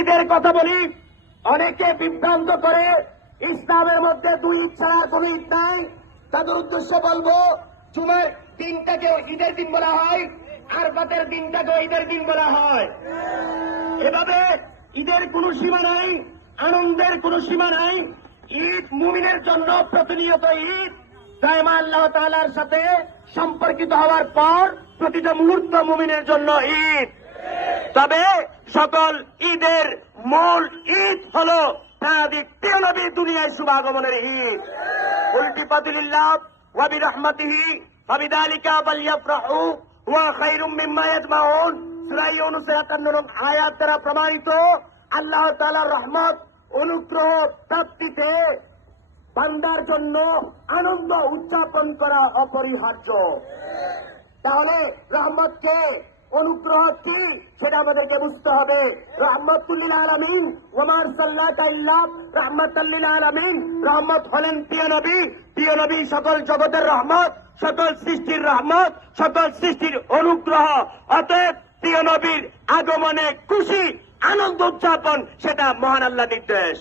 ঈদের কথা বলি, অনেকে বিভ্রান্ত করে ইসলামের মধ্যে দুই ঈদ ছাড়া কোন ঈদ নাই। তাদের উদ্দেশ্যে বলবো, জুমার দিনটাকে ঈদের দিন বলা হয়, আরফাতের দিনটাকে ঈদের দিন বলা হয়। এভাবে ঈদের কোনো সীমা নাই, আনন্দের কোনো সীমা নাই। ঈদ মুমিনের জন্য প্রতিনিয়ত ঈদ, দায়মা আল্লাহ তাআলার সাথে সম্পর্কিত হওয়ার পর প্রতিটা মুহূর্ত মুমিনের জন্য ঈদ। তবে সকল ঈদের মূল ঈদ হল প্রাণাদিক প্রিয় নবী দুনিয়ায় শুভাগমনের ঈদ। উল্টি ফাদিলিল্লাহ ওয়া বিরহমাতিহি ফাবিযালিকা ফালইফরাহু ওয়া খায়রুম মিম্মা ইয়াজমাউন। সূরা ইউনূসের ৫১ নং আয়াত দ্বারা প্রমাণিত আল্লাহ তাআলার রহমত অনুগ্রহ প্রাপ্তিতে বান্দার জন্য আনন্দ উদযাপন করা অপরিহার্য। তাহলে রহমত কে, অনুগ্রহ কি, সেটা আমাদেরকে বুঝতে হবে। রাহমাতুল লিল আলামিন ওয়া মা আরসালনাকা ইল্লা রাহমাতাল লিল আলামিন। রহমত হলেন প্রিয় নবী, প্রিয় নবী সকল জগতের রহমত, সকল সৃষ্টির রহমত, সকল সৃষ্টির অনুগ্রহ। অতএব প্রিয় নবীর আগমনে খুশি, আনন্দ উদযাপন, সেটা মহান আল্লাহর নির্দেশ।